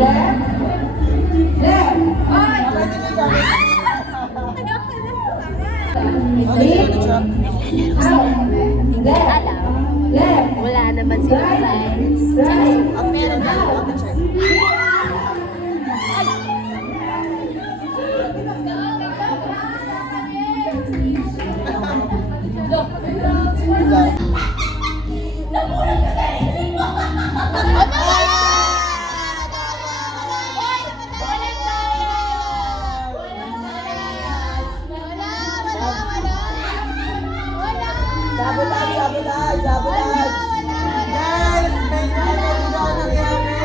Left. Left. Hindi alam. Wala naman silang friends. Ang meron na yung picture. Sabotage! Guys! May mga nangyari!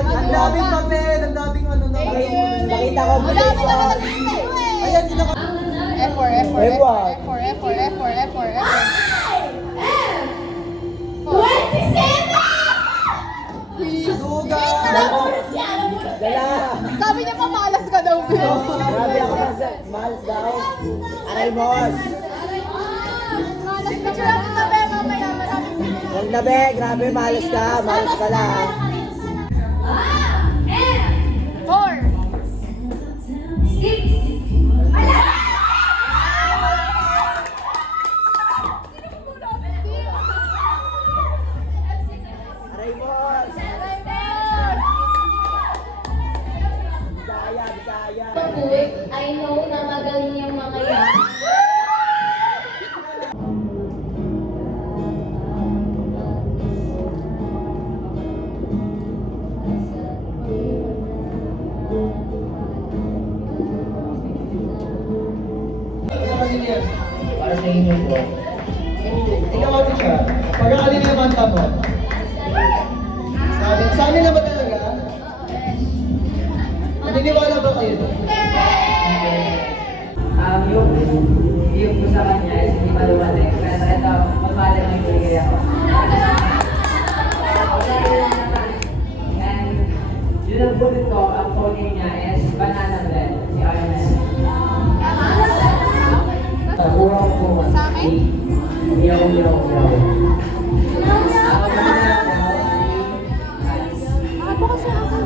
Ang daming papel! Ang daming ano na nakita ko application! Ayan, sila ka! F4. Duga! Dala! Sabi niya pa malas ka daw. Grabe ako kasi. Malas daw. Aray mo! Picture natin na be, mamaya maraming Huwag na be! Grabe, malas ka! Malas ka lang! 4. Aray mo! Bisaya! I know na magaling yung mga yan. Para sa inyo po. Ikaw ate siya. Pagkakalina naman tamo. Sabi na ba talaga? Naniniwala ba kayo doon? Yung po sa kanya is hindi maluwalay. Pero ito, magpala ng ibigay ako. And yun ang bullet ko, ang phone name niya is Banana Bread. Si Arnel. Nakuha ko po. Sa akin? Yaw. Ako kasi ako.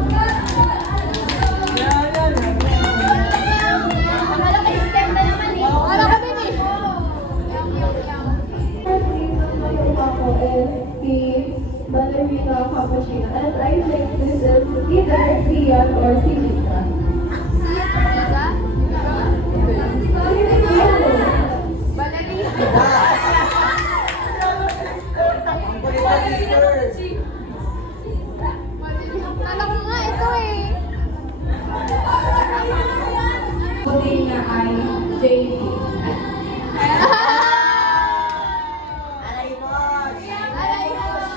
Akala ko step na naman eh. Alam ko din eh. Ako is the ballerina cappuccino, and I think this is either Sian or Silita. Kala ko nga ito eh. Hindi niya ay JD. Aray mo! Aray gosh.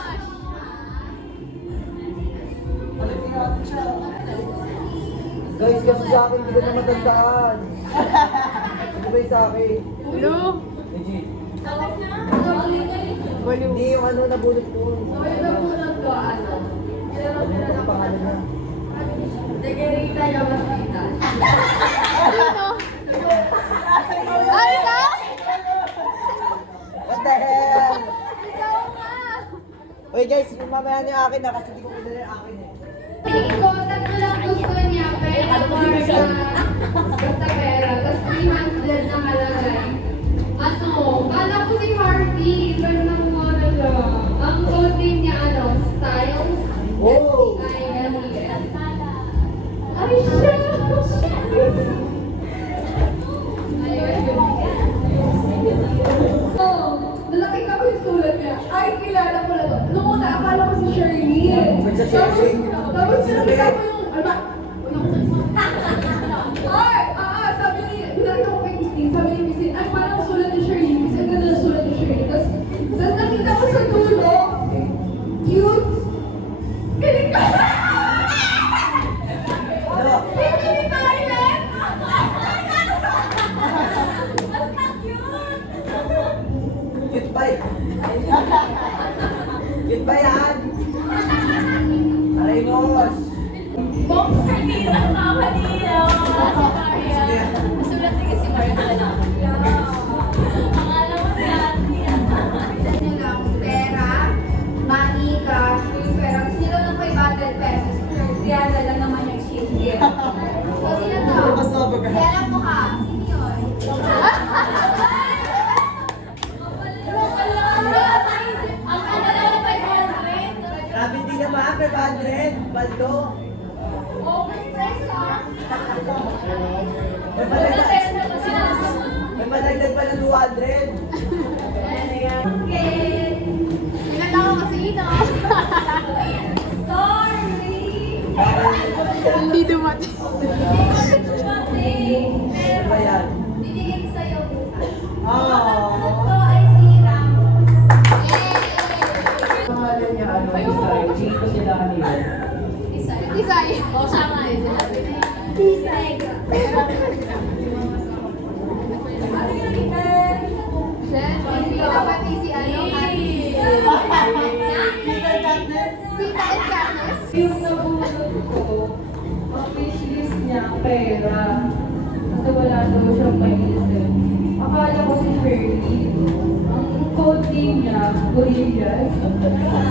Guys, kasi sa akin, hindi ko na matandaan. Ano ba yung sa akin? Blue. Legit. Blue. Hindi yung ano, nabulot ko. Yung nabunan ko, ano? Ano yung pangalan niya? Tegerita Yamashita. Sino? Ay, ikaw? What the hell? Ikaw nga. Uy guys, yung mamaya niya akin na kasi hindi ko pinala yung akin eh. Tingin ko, tatlo lang gusto niya, pero basta pera. Tapos 300 na kalagay. Ano, kala ko si Harvey, pero nakuha na siya. Ang code name niya, ano, Styles. Oh! Ay, siya! Oh, nalakita ko yung sulat niya. Ay, kilala ko na to. Noong una, akala ko si Shirley. Sa Shirley? Tapos sinakita ko yung, ano ba? Ay, sabi ni, pinakita ko kay Christine, sabi ni Christine, ay, parang sulat ni Shirley. Kasi ang ganda ng sulat ni Shirley. Tapos nakita ko sa dulo, cute. Piling ka! Piling ka, Ilan! Cute ba yan? Cute ba yan? Aray mo! Bong Kanila, Mamanila. Masulat din kasi Maria. Ang alam mo yan. Nyo lang, pera, money, cash, yung pera. Gusto nyo lang ng 500 pesos. Diana lang naman yung shield gift. So, sino to? Mas mabaga. Diana mo ka. Sino yun? Ang ano lang na 500? Grabe din naman, 500. Baldo. Overpress ha? May padagdag pa ng 200. Okay. Sinata ko kasi ito. Sorry. Hindi dumating. Ano ba yan? Bibigyan ko sa'yo bukas. Ah. Ito ay si Ramos. Pangalan niya, ano, Isay. Dito sila nila. Isay. O, sama eh. Tisay. Hindi ka pati si ano, Sita and Katniss. Yung nabulot ko, ang wishlist niya, pera. Kasi wala daw siyang paisip. Akala ko si Shirley. Ang code name niya, Gorillaz.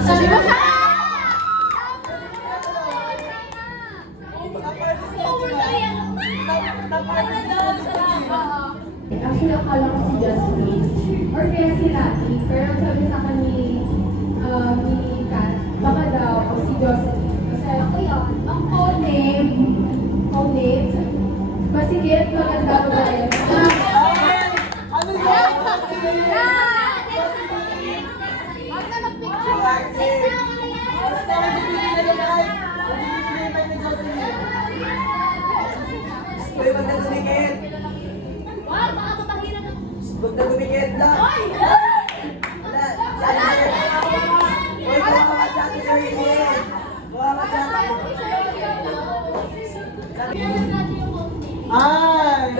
Sabi mo siya! Actually, akala ko si Jasmine. Or kaya si Lati. Pero sabi sa akin ni Kat, baka daw o si Jocelyn. Kasi ako yun. Ang code name, masigit, maganda ko rin. Ano yun? Huwag na mag-picture. Basta magbibigay na yung live. Magbibigay pa yung Jocelyn. Uy, wag na dumikit. Wow, baka mapahirap ng... Wag na dumikit lang. Oy! Wala. Uy, kawawa sa akin, Shirley. Kawawa sa akin. Ay!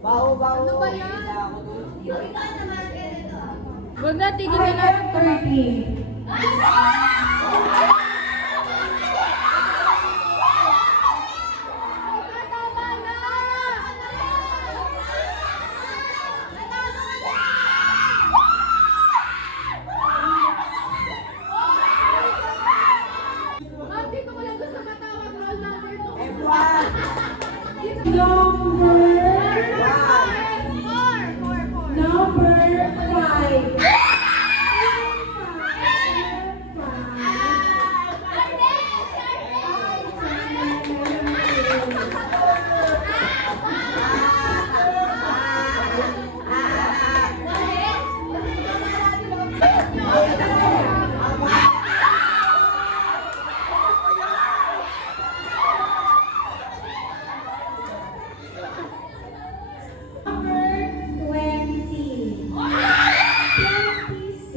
Baho, baho. Ano ba yan? Huwag na, tigil na natin ito. 30. Dito ko lang gusto matawag roll number 2. Everyone! Number 5. Number 20.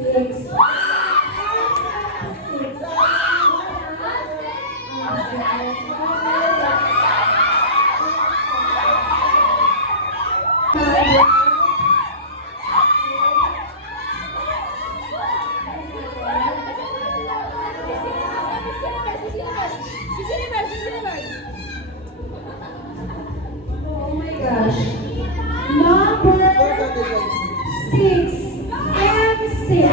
26. Oh my gosh. Number 6 and 6.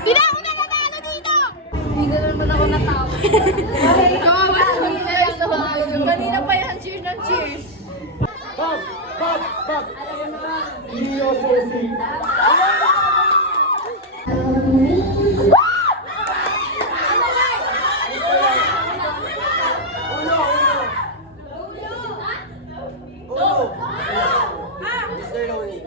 Hindi na ako nananalo dito! Hindi na naman ako natawa. Kawawa naman cheers. Kanina pa yan, cheers ng cheers. Bob! Bob! Bob! Leo Sosi. Uno! Mr. Lonely.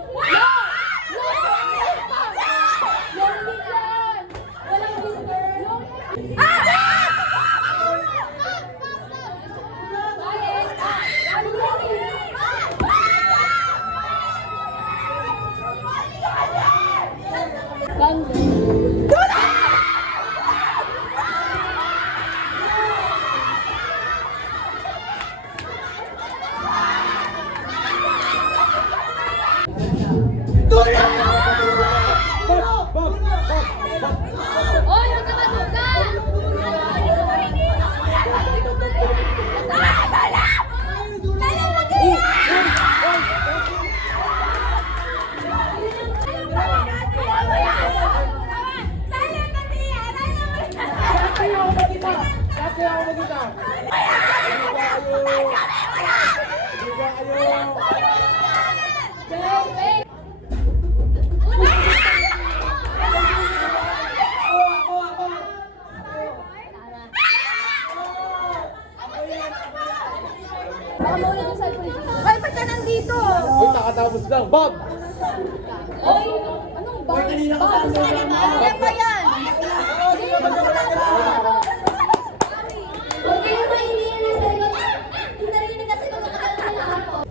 kakatapos lang. Bob! Oy! Anong ba? kanina ka Bob, saan ba? Ano ba yan? Huwag kayong maingay na sa likod. Hindi narinig kasi kung nakakala ako.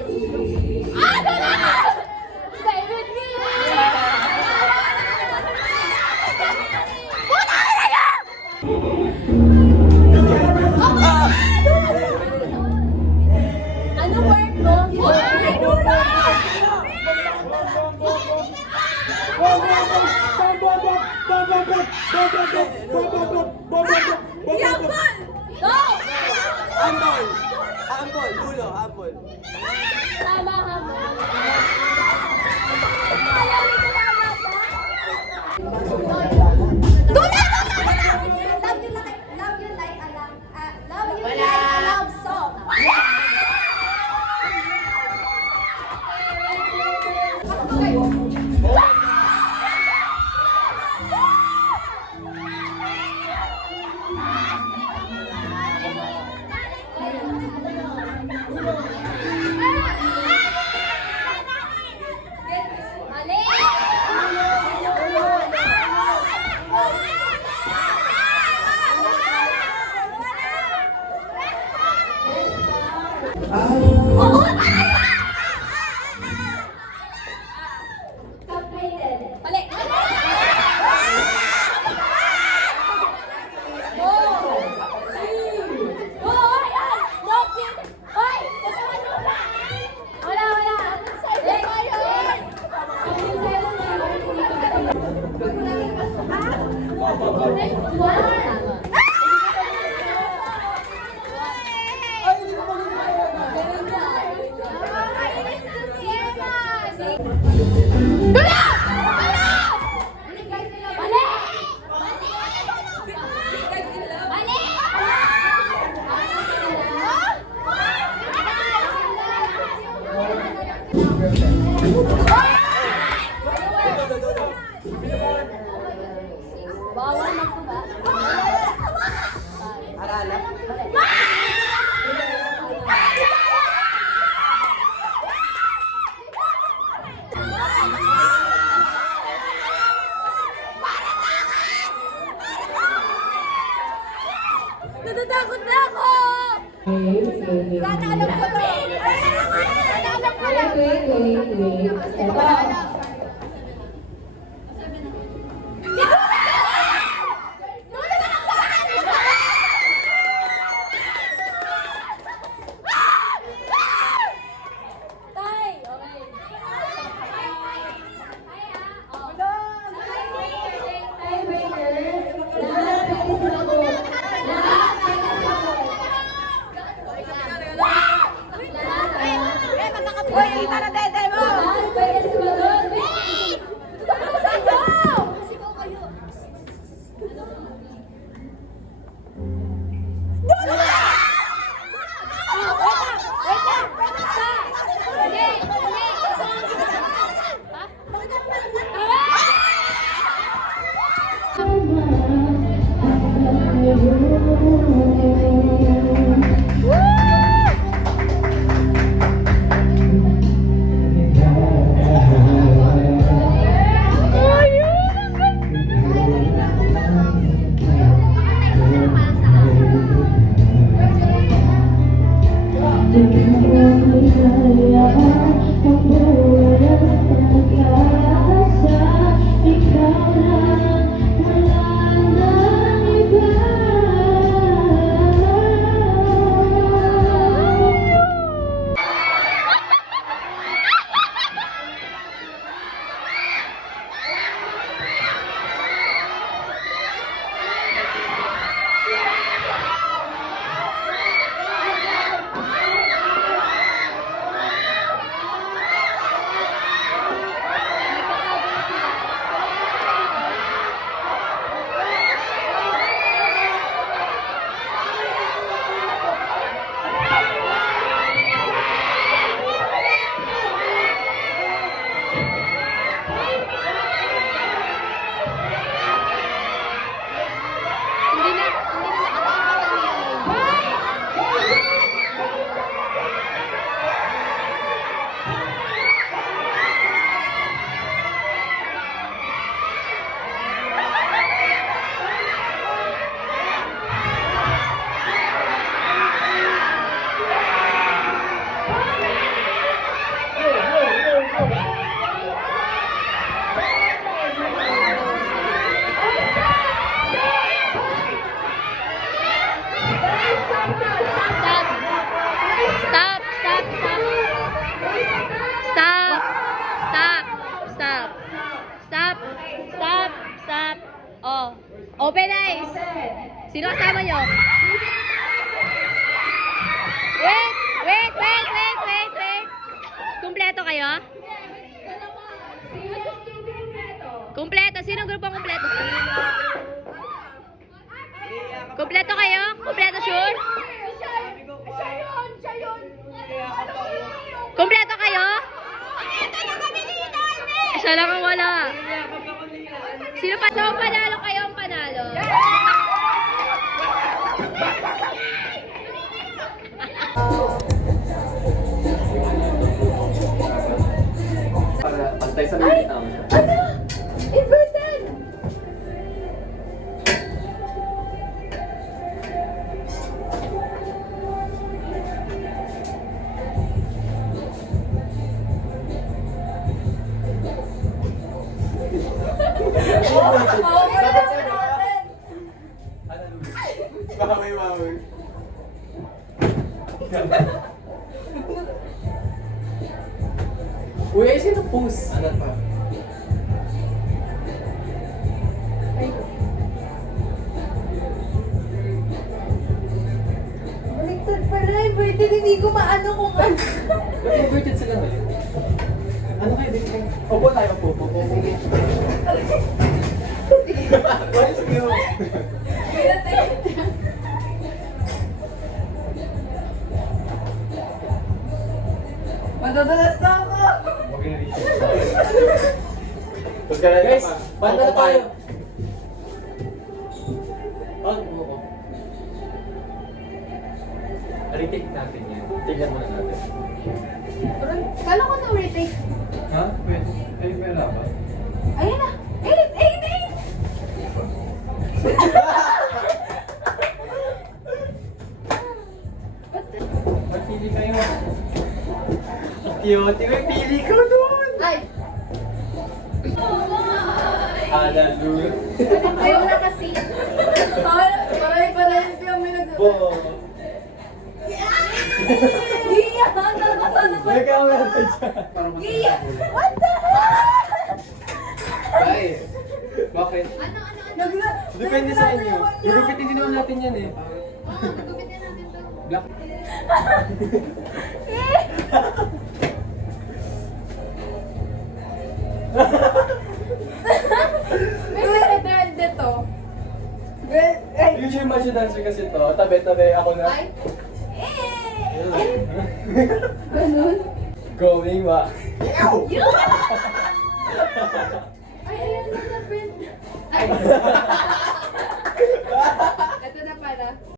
Ano na? Stay with me! Puta ka na yan! Ano work mo? Ay, Dulo! Yabon! No! Ambol! Ambol! Dulo, ambol. Tama ha mo. Dula! Love you like a love, love you like a love song. Mali! Bawal magtuba. Arala. Natatakot na ako! Sana alam ko to! Sana alam ko lang! Ito. Tay! Okay. Uy, kita na dede mo! Pwede sumagot. Open eyes. Sino kasama nyo? Wait. Kumpleto kayo? Kumpleto. Sino grupong kumpleto? Kumpleto kayo? Kumpleto sure? Kumpleto kayo? Siya lang ang wala. Sino pa? So, panalo kayo ang panalo. Para pantay sa limit namin. Inverted! Bawi. Uy, ay sino post? Ano pa? Baliktad pala, inverted. Hindi ko maano kung ano. Ba't inverted sila ngayon? Ano kayo din? Opo tayo, opo. What is you? Madadalas na ako. Guys, banda na tayo. Oo. Retake natin yan. Tignan muna natin. Kala ko na retake. Ha? Pwede. Ay, pwede ba? Ayun na. 8! Magpili kayo. Cute. May pili ko doon. Ay! Hallelujah. Ayaw na kasi. Paray siya may nag... Bo. Iya! Nagkasana ko. Nagkamera ka dyan. Iya! What the heck? Guys, bakit? Depende sa inyo.Igupitin din naman natin yan eh. Gupitin natin to. Black. May red dito. Future Macho Dancer kasi to. Tabi-tabi ako na. Ay! Ganun. Going back. Ay, ayan na na, Ben. Ay! Ito na pala.